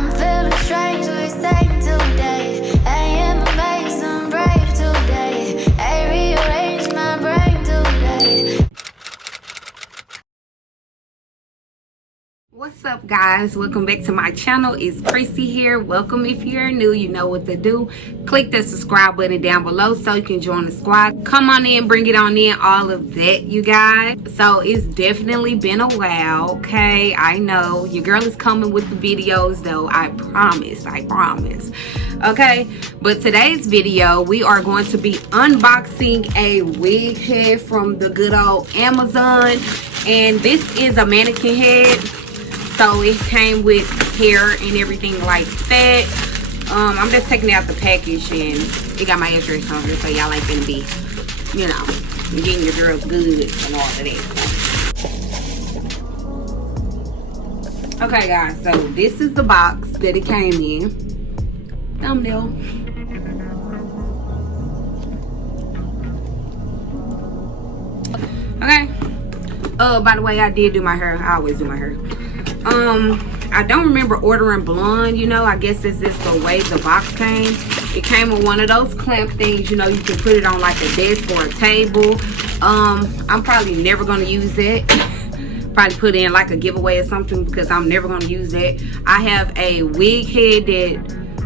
I'm feeling strangely sane today. I am amazing, brave today. I rearrange my brain today. What's up, guys? Welcome back to my channel. It's Chrissy here. Welcome. If you're new, you know what to do. Click the subscribe button down below so you can join the squad. Come on in, bring it on in, all of that, you guys. So it's definitely been a while, okay? I know your girl is coming with the videos though. I promise. Okay, but today's video we are going to be unboxing a wig head from the good old Amazon, and this is a mannequin head. So it came with hair and everything like that. I'm just taking out the package, and it got my address on here, so y'all ain't gonna be, you know, getting your girl's goods and all of that. Okay, guys, so this is the box that it came in. Thumbnail. Okay. By the way, I did do my hair. I always do my hair. I don't remember ordering blonde, you know. I guess it's just the way the box came. It came with one of those clamp things, you know, you can put it on like a desk or a table. I'm probably never gonna use that. Probably put in like a giveaway or something, because I'm never gonna use that. I have a wig head that,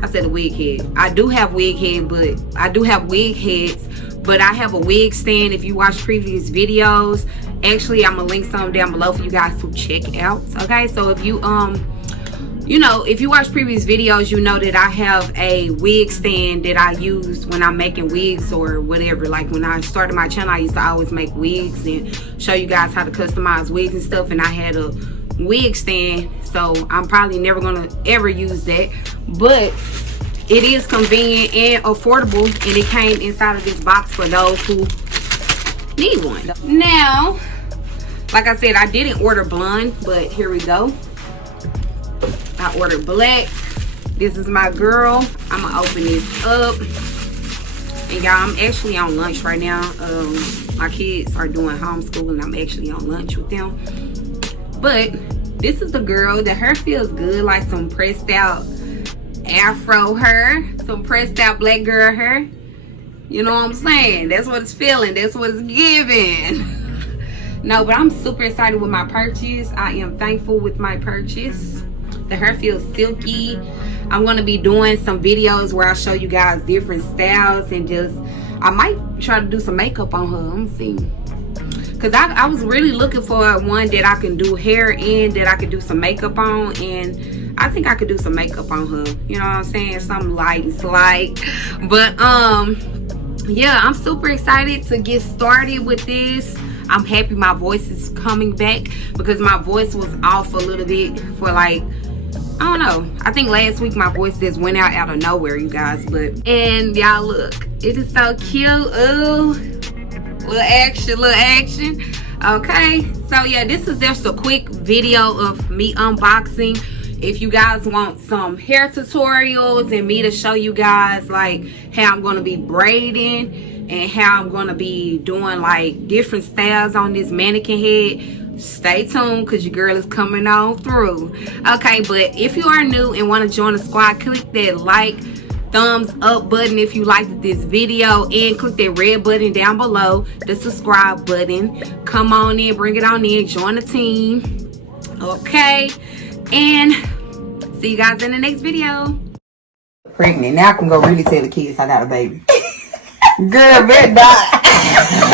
I said a wig head. I do have wig head, but I do have wig heads, but I have a wig stand. If you watch previous videos, actually I'm gonna link some down below for you guys to check out. Okay, so if you you know, if you watch previous videos, you know that I have a wig stand that I use when I'm making wigs or whatever. Like when I started my channel, I used to always make wigs and show you guys how to customize wigs and stuff, and I had a wig stand. So I'm probably never gonna ever use that, but it is convenient and affordable, and it came inside of this box for those who need one. Now, like I said, I didn't order blonde, but here we go. I ordered black. This is my girl. I'm gonna open this up, and y'all, I'm actually on lunch right now. My kids are doing homeschooling. I'm actually on lunch with them, but this is the girl. The hair feels good, like some pressed out afro hair, some pressed out black girl hair. You know what I'm saying? That's what it's feeling. That's what it's giving. No, but I'm super excited with my purchase. I am thankful with my purchase. The hair feels silky. I'm going to be doing some videos where I show you guys different styles, and just, I might try to do some makeup on her. Let me see. Because I was really looking for one that I can do hair and that I could do some makeup on, and I think I could do some makeup on her. You know what I'm saying? Something light and slight. But, yeah, I'm super excited to get started with this. I'm happy my voice is coming back, because my voice was off a little bit for like, I don't know, I think last week my voice just went out of nowhere, you guys. But, and y'all look, it is so cute. Ooh, little action. Okay, so yeah, this is just a quick video of me unboxing. If you guys want some hair tutorials and me to show you guys like how I'm going to be braiding and how I'm going to be doing like different styles on this mannequin head, stay tuned, because your girl is coming on through. Okay, but if you are new and want to join the squad, click that like, thumbs up button if you liked this video, and click that red button down below, the subscribe button. Come on in, bring it on in, join the team. Okay, and see you guys in the next video. Pregnant now, I can go really tell the kids I got a baby. Girl, bed die.